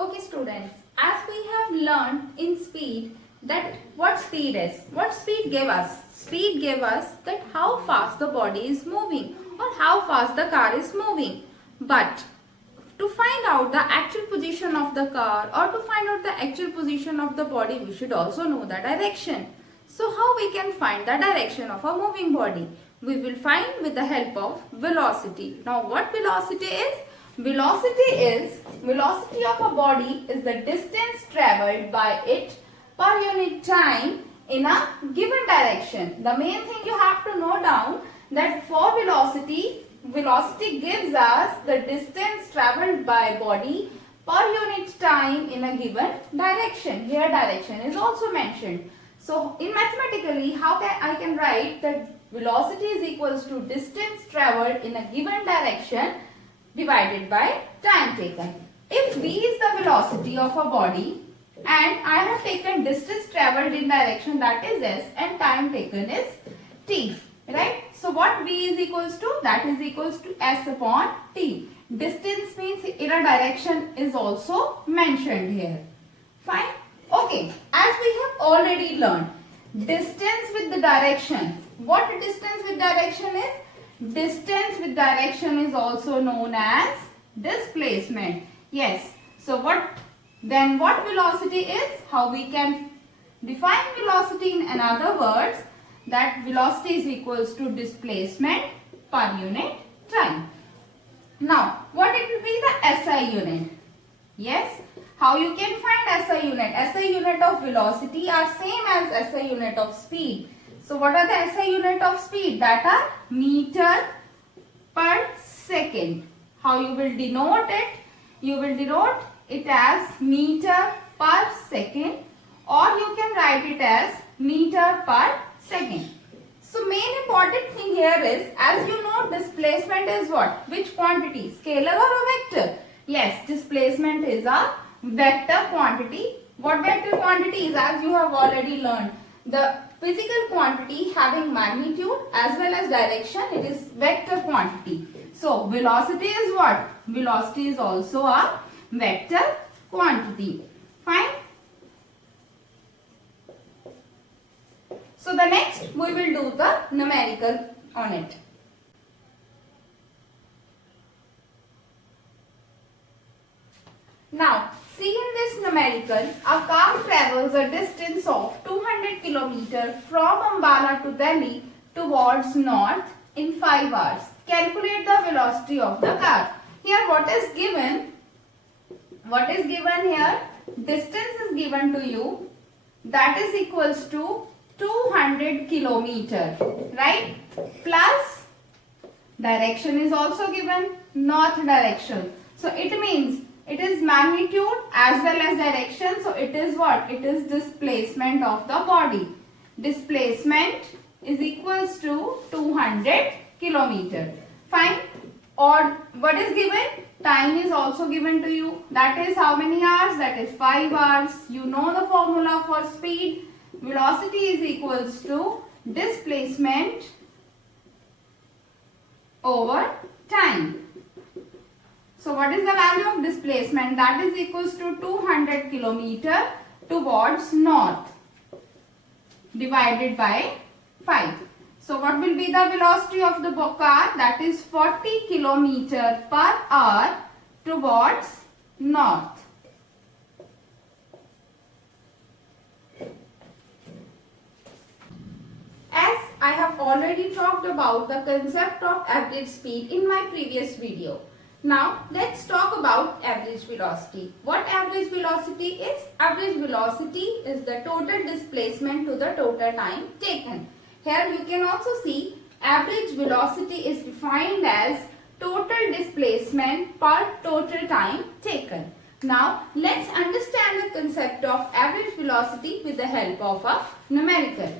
Okay students, as we have learned in speed that what speed is. What speed gave us? Speed gave us that how fast the body is moving or how fast the car is moving. But to find out the actual position of the car or to find out the actual position of the body, we should also know the direction. So how we can find the direction of a moving body? We will find with the help of velocity. Now what velocity is? Velocity of a body is the distance travelled by it per unit time in a given direction. The main thing you have to note down that for velocity gives us the distance travelled by body per unit time in a given direction. Here direction is also mentioned. So in mathematically, how I can write that velocity is equals to distance travelled in a given direction divided by time taken. If v is the velocity of a body and I have taken distance travelled in direction, that is s, and time taken is t, right? So what v is equals to? That is equals to s upon t. Distance means in a direction is also mentioned here. Fine. Okay, as we have already learned, distance with the direction. What distance with direction is? Distance with direction is also known as displacement. Yes. So what velocity is? How we can define velocity in another words, that velocity is equals to displacement per unit time. Now what it will be the SI unit? Yes. How you can find SI unit? SI unit of velocity are same as SI unit of speed. So what are the SI unit of speed? That are meter per second. How you will denote it? You will denote it as meter per second, or you can write it as meter per second. So main important thing here is, as you know, displacement is what? Which quantity? Scalar or a vector? Yes, displacement is a vector quantity. What vector quantity is? As you have already learned, the physical quantity having magnitude as well as direction, it is vector quantity. So velocity is what? Velocity is also a vector quantity. Fine. So the next we will do the numerical on it. Now see, in this numerical, a car travels a distance of 200 km from Ambala to Delhi towards north in 5 hours. Calculate the velocity of the car. Here what is given? What is given here? Distance is given to you. That is equals to 200 km, right? Plus direction is also given, north direction. So it means it is magnitude as well as direction. So it is what? It is displacement of the body. Displacement is equals to 200 km. Fine. Or what is given? Time is also given to you. That is how many hours? That is 5 hours. You know the formula for speed. Velocity is equals to displacement over time. So what is the value of displacement? That is equals to 200 km towards north divided by 5. So what will be the velocity of the car? That is 40 km per hour towards north. As I have already talked about the concept of average speed in my previous video. Now let's talk about average velocity. What average velocity is? Average velocity is the total displacement to the total time taken. Here you can also see average velocity is defined as total displacement per total time taken. Now let's understand the concept of average velocity with the help of a numerical.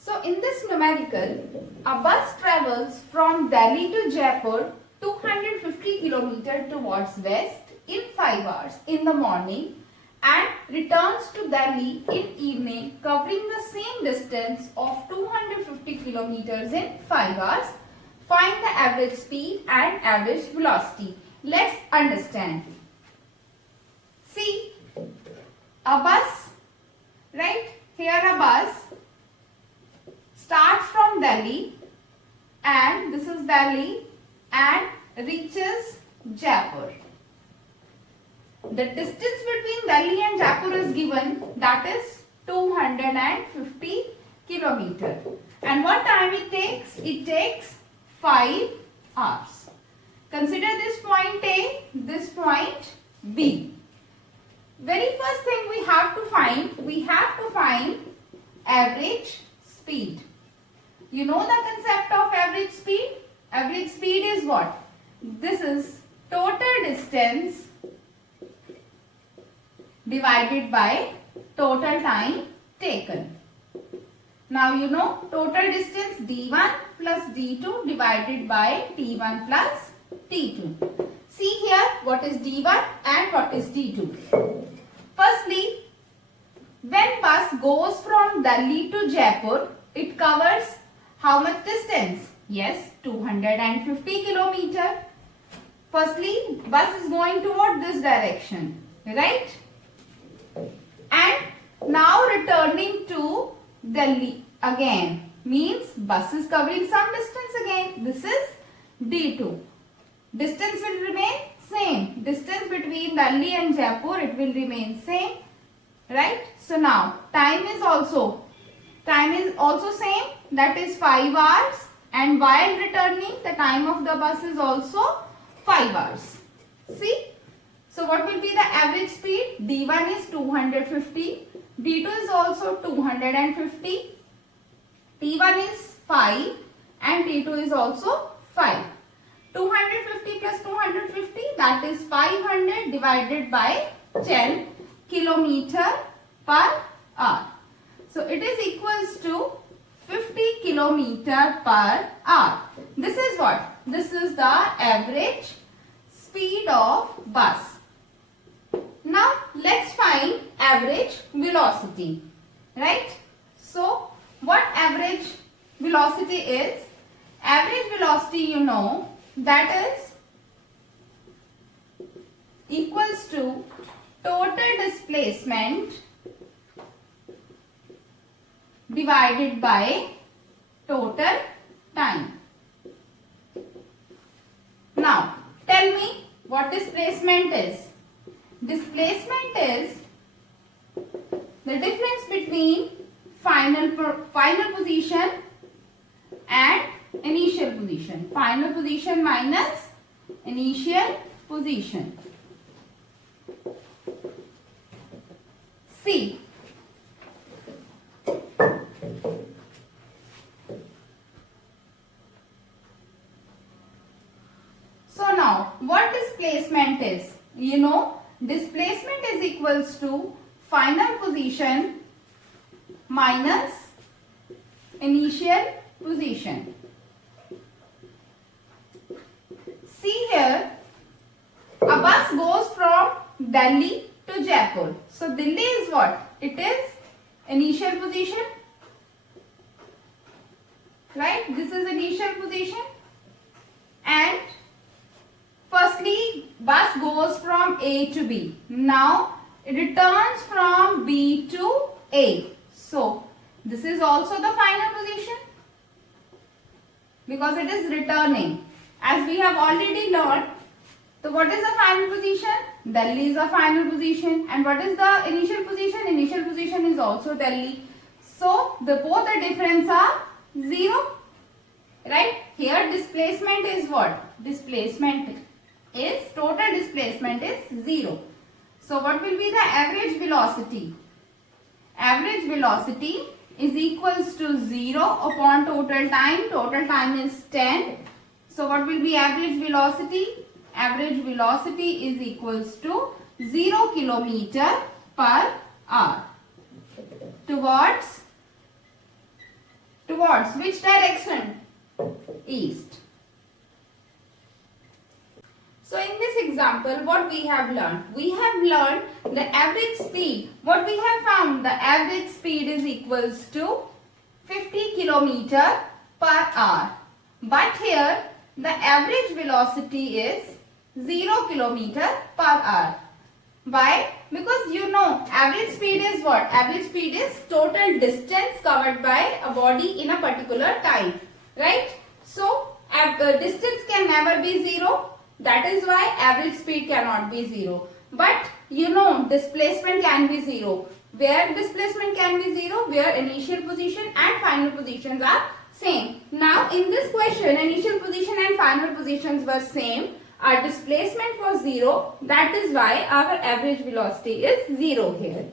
So in this numerical, a bus travels from Delhi to Jaipur 250 km towards west in 5 hours in the morning and returns to Delhi in evening covering the same distance of 250 km in 5 hours. Find the average speed and average velocity. Let's understand. See, a bus, right? Here a bus starts from Delhi, and this is Delhi, and reaches Jaipur. The distance between Delhi and Jaipur is given, that is 250 kilometers. And what time it takes? It takes 5 hours. Consider this point A, this point B. Very first thing we have to find average speed. You know the concept of average speed? Average speed is what? This is total distance divided by total time taken. Now you know total distance d1 plus d2 divided by t1 plus t2. See here what is d1 and what is d2. Firstly, when bus goes from Delhi to Jaipur, it covers how much distance? Yes, 250 kilometers. Firstly, bus is going toward this direction, right? And now returning to Delhi again means bus is covering some distance again. This is D2. Distance will remain same. Distance between Delhi and Jaipur, it will remain same, right? So now time is also same, that is 5 hours, and while returning the time of the bus is also 5 hours. See? So what will be the average speed? D1 is 250, D2 is also 250, T1 is 5 and T2 is also 5. 250 plus 250, that is 500 divided by 10 kilometer per hour. So it is equals to 50 kilometer per hour. This is what? This is the average speed of bus. Now let's find average velocity, right? So what average velocity is? Average velocity, you know, that is equals to total displacement divided by total time. Now tell me what displacement is. Displacement is the difference between final position and initial position. Final position minus initial position. See, so now what displacement is? You know, displacement is equals to final position minus initial position. See here, a bus goes from Delhi to Jaipur. So Delhi is what? It is initial position, right? This is initial position, and firstly bus goes from A to B. Now it returns from B to A. So this is also the final position because it is returning. As we have already learned, so what is the final position? Delhi is the final position. And what is the initial position? Initial position is also Delhi. So both the difference are 0. Right? Here displacement is what? Displacement is, total displacement is 0. So what will be the average velocity? Average velocity is equals to 0 upon total time. Total time is 10. So what will be average velocity? Average velocity is equals to 0 kilometer per hour. Towards which direction? East. So in this example, what we have learned? We have learned the average speed. What we have found? The average speed is equals to 50 kilometer per hour. But here the average velocity is 0 kilometer per hour. Why? Because you know average speed is what? Average speed is total distance covered by a body in a particular time. Right? So, distance can never be 0. That is why average speed cannot be 0. But you know displacement can be 0. Where displacement can be 0? Where initial position and final positions are same. Now in this question, initial position and final positions were same. Our displacement was 0. That is why our average velocity is 0 here.